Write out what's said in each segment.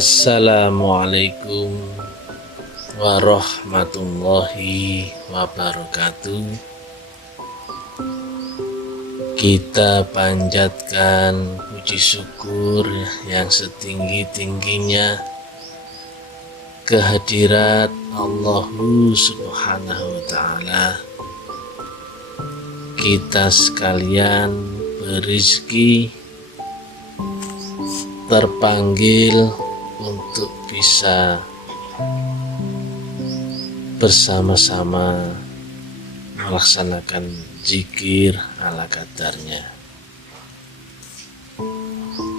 Assalamualaikum warahmatullahi wabarakatuh. Kita panjatkan puji syukur yang setinggi-tingginya kehadirat Allah Subhanahu wa Ta'ala. Kita sekalian berizki, terpanggil untuk bisa bersama-sama melaksanakan zikir ala kadarnya.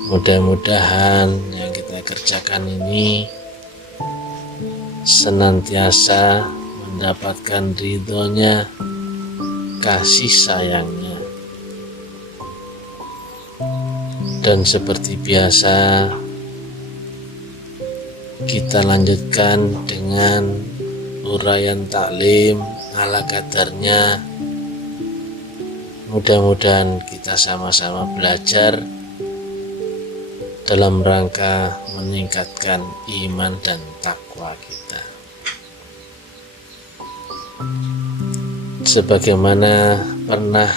Mudah-mudahan yang kita kerjakan ini senantiasa mendapatkan ridhonya, kasih sayangnya. Dan seperti biasa, kita lanjutkan dengan uraian taklim ala kadarnya. Mudah-mudahan kita sama-sama belajar dalam rangka meningkatkan iman dan takwa kita. Sebagaimana pernah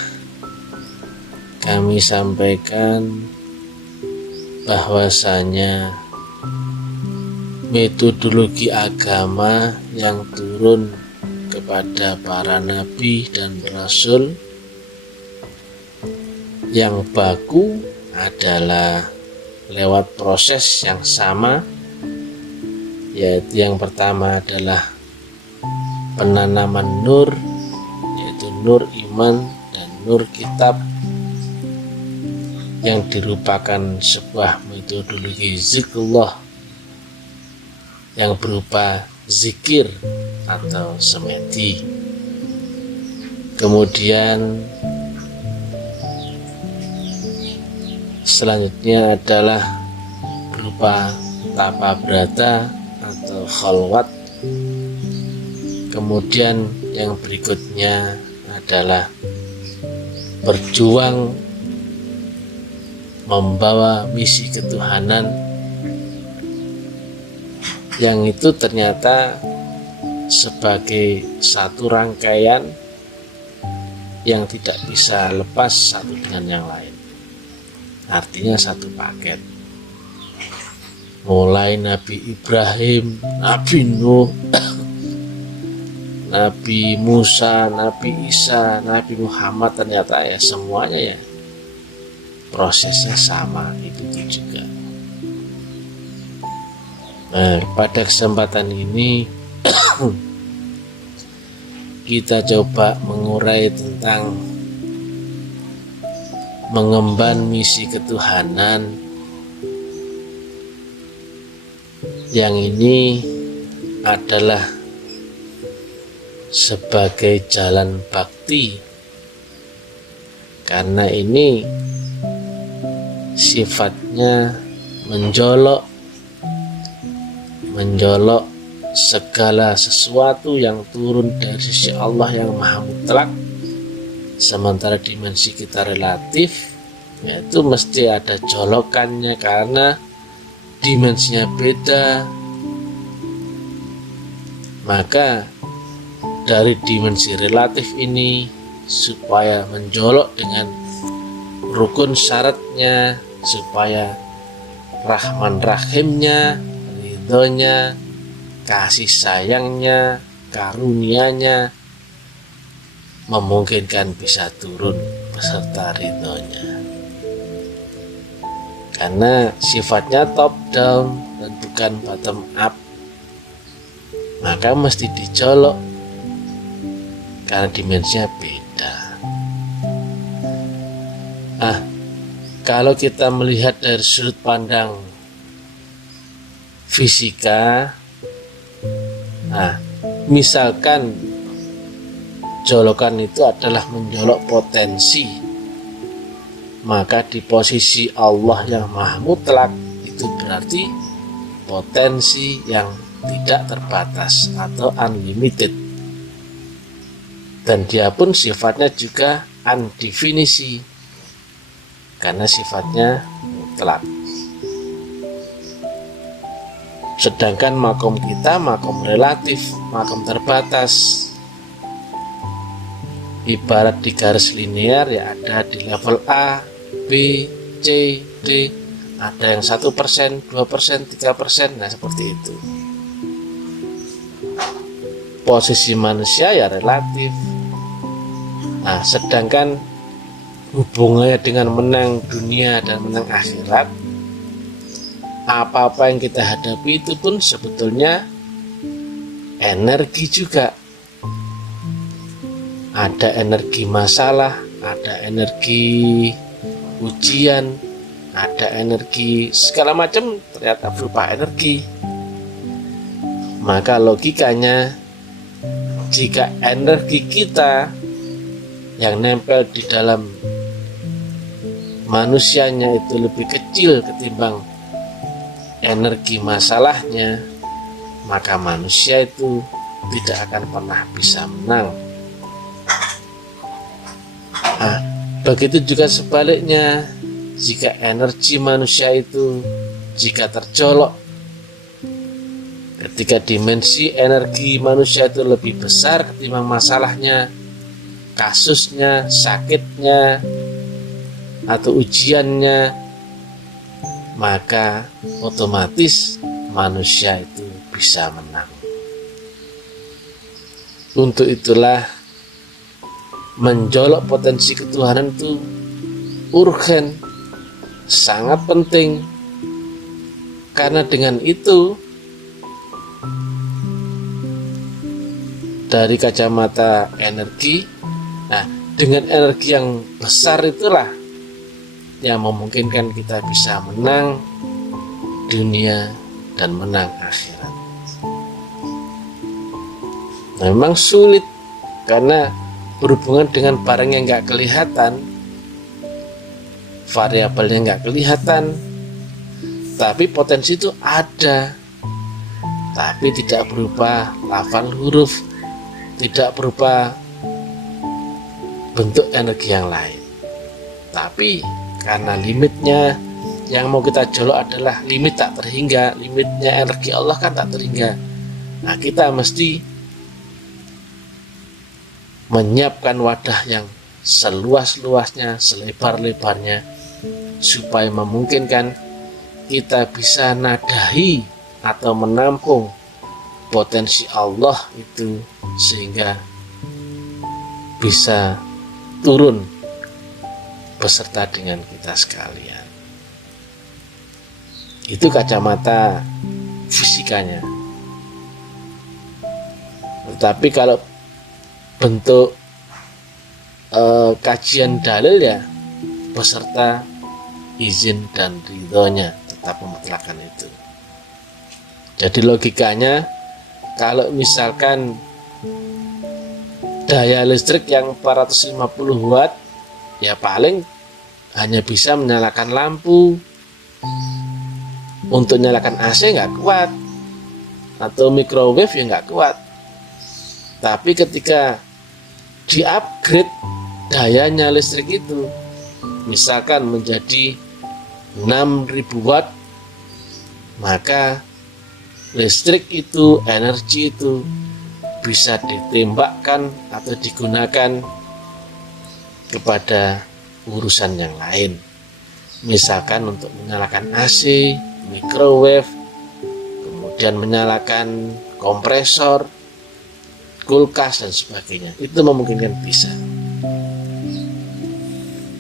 kami sampaikan, bahwasanya metodologi agama yang turun kepada para nabi dan rasul yang baku adalah lewat proses yang sama, yaitu yang pertama adalah penanaman nur, yaitu nur iman dan nur kitab, yang dirupakan sebuah metodologi zikrullah yang berupa zikir atau semedi. Kemudian selanjutnya adalah berupa tapa brata atau khalwat. Kemudian yang berikutnya adalah berjuang membawa misi ketuhanan, yang itu ternyata sebagai satu rangkaian yang tidak bisa lepas satu dengan yang lain. Artinya satu paket. Mulai Nabi Ibrahim, Nabi Nuh, Nabi Musa, Nabi Isa, Nabi Muhammad, ternyata ya semuanya ya prosesnya sama, itu juga. Nah, pada kesempatan ini kita coba mengurai tentang mengemban misi ketuhanan, yang ini adalah sebagai jalan bakti, karena ini sifatnya menjolok segala sesuatu yang turun dari sisi Allah yang maha mutlak, sementara dimensi kita relatif, yaitu mesti ada jolokannya karena dimensinya beda. Maka dari dimensi relatif ini, supaya menjolok dengan rukun syaratnya, supaya Rahman Rahimnya, ridhonya, kasih sayangnya, karunianya memungkinkan bisa turun beserta ridhonya. Karena sifatnya top down dan bukan bottom up, maka mesti dicolok karena dimensinya beda. Kalau kita melihat dari sudut pandang fisika, misalkan jolokan itu adalah menjolok potensi, maka di posisi Allah yang maha mutlak itu berarti potensi yang tidak terbatas atau unlimited, dan dia pun sifatnya juga undefinisi karena sifatnya mutlak. Sedangkan makom kita makom relatif, makom terbatas. Ibarat di garis linear ya ada di level A, B, C, D, ada yang 1%, 2%, 3%, nah seperti itu. Posisi manusia ya relatif. Nah, sedangkan hubungannya dengan menang dunia dan menang akhirat, apa-apa yang kita hadapi itu pun sebetulnya energi juga. Ada energi masalah, ada energi ujian, ada energi segala macam, ternyata berupa energi. Maka logikanya, jika energi kita yang nempel di dalam manusianya itu lebih kecil ketimbang energi masalahnya, maka manusia itu tidak akan pernah bisa menang. Nah, begitu juga sebaliknya, jika energi manusia itu jika tercolok, ketika dimensi energi manusia itu lebih besar ketimbang masalahnya, kasusnya, sakitnya, atau ujiannya, maka otomatis manusia itu bisa menang. Untuk itulah menjolok potensi ketuhanan itu urgen, sangat penting. Karena dengan itu, dari kacamata energi, nah dengan energi yang besar itulah yang memungkinkan kita bisa menang dunia dan menang akhirat. Nah, memang sulit karena berhubungan dengan barang yang nggak kelihatan, variabelnya nggak kelihatan, tapi potensi itu ada, tapi tidak berupa lafal huruf, tidak berupa bentuk energi yang lain. Tapi karena limitnya yang mau kita jolok adalah limit tak terhingga, limitnya energi Allah kan tak terhingga. Nah, kita mesti menyiapkan wadah yang seluas-luasnya, selebar-lebarnya, supaya memungkinkan kita bisa nadahi atau menampung potensi Allah itu, sehingga bisa turun beserta dengan kita sekalian. Itu kacamata fisikanya. Tetapi kalau bentuk kajian dalil ya beserta izin dan ridhonya, tetap memutlakan itu. Jadi logikanya, kalau misalkan daya listrik yang 450 watt ya paling hanya bisa menyalakan lampu. Untuk nyalakan AC nggak kuat, atau microwave ya nggak kuat. Tapi ketika di-upgrade dayanya listrik itu, misalkan menjadi 6.000 watt, maka listrik itu, energi itu bisa ditembakkan atau digunakan kepada urusan yang lain. Misalkan untuk menyalakan AC, microwave, kemudian menyalakan kompresor, kulkas dan sebagainya. Itu memungkinkan bisa.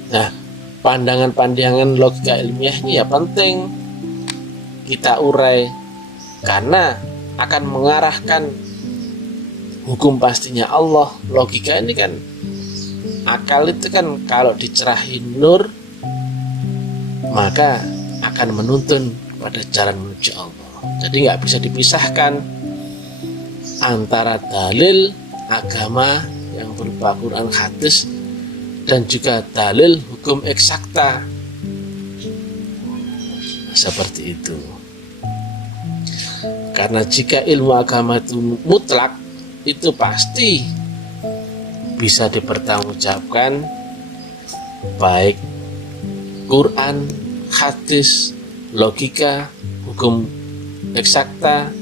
Nah, pandangan-pandangan logika ilmiahnya ya penting kita urai, karena akan mengarahkan hukum pastinya Allah. Logika ini kan, akal itu kan kalau dicerahin nur, maka akan menuntun pada jalan menuju Allah. Jadi nggak bisa dipisahkan antara dalil agama yang berupa Quran hadis dan juga dalil hukum eksakta. Seperti itu. Karena jika ilmu agama itu mutlak, itu pasti bisa dipertanggungjawabkan, baik Quran, hadis, logika, hukum eksakta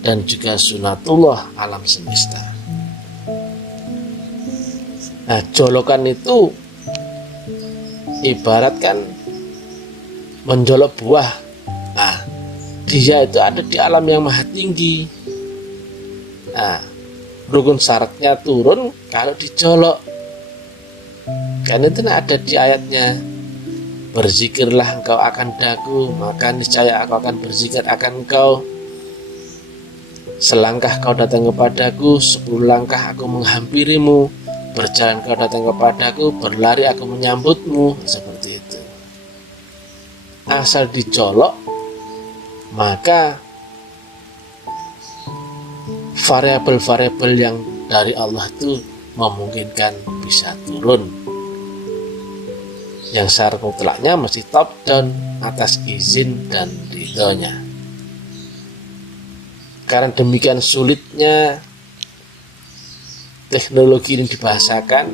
dan juga sunatullah alam semesta. Nah, jolokan itu ibaratkan menjolok buah. Nah, dia itu ada di alam yang maha tinggi. Nah, rukun syaratnya turun kalau dijolok. Kan itu ada di ayatnya, berzikirlah engkau akan daku, maka niscaya aku akan berzikir akan engkau. Selangkah kau datang kepadaku, 10 langkah aku menghampirimu. Berjalan kau datang kepadaku, berlari aku menyambutmu. Seperti itu. Asal dicolok, maka variabel-variabel yang dari Allah itu memungkinkan bisa turun. Yang syarat mutlaknya mesti top down, atas izin dan ridhonya. Karena demikian sulitnya teknologi ini dibahasakan,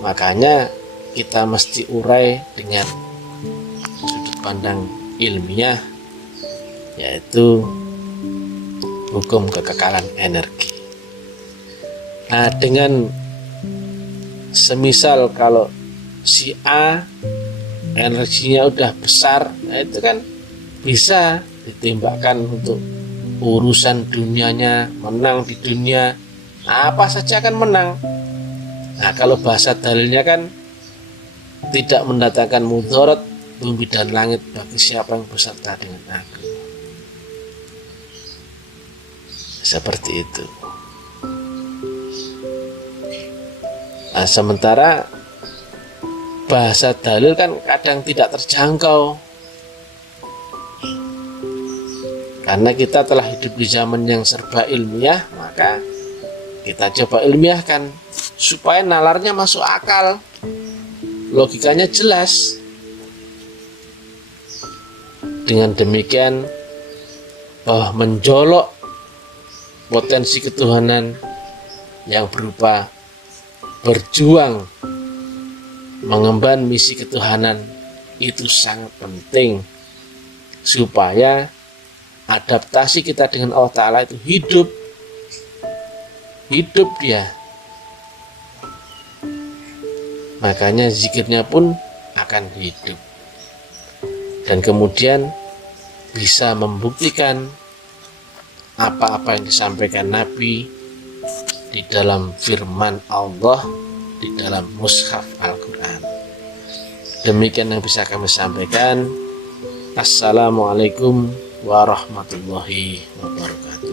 makanya kita mesti urai dengan sudut pandang ilmiah, yaitu hukum kekekalan energi. Nah, dengan semisal kalau si A energinya udah besar, nah itu kan bisa ditembakkan untuk urusan dunianya, menang di dunia, apa saja akan menang. Nah, kalau bahasa dalilnya kan tidak mendatangkan mudarat bumi dan langit bagi siapa yang beserta dengan aku. Seperti itu. Nah, sementara bahasa dalil kan kadang tidak terjangkau, karena kita telah hidup di zaman yang serba ilmiah, maka kita coba ilmiahkan supaya nalarnya masuk akal, logikanya jelas. Dengan demikian, bahwa menjolok potensi ketuhanan yang berupa berjuang mengemban misi ketuhanan itu sangat penting, supaya adaptasi kita dengan Allah Ta'ala itu hidup dia. Makanya zikirnya pun akan hidup, dan kemudian bisa membuktikan apa-apa yang disampaikan Nabi di dalam firman Allah, di dalam mushaf Al-Quran. Demikian yang bisa kami sampaikan. Assalamualaikum warahmatullahi wabarakatuh.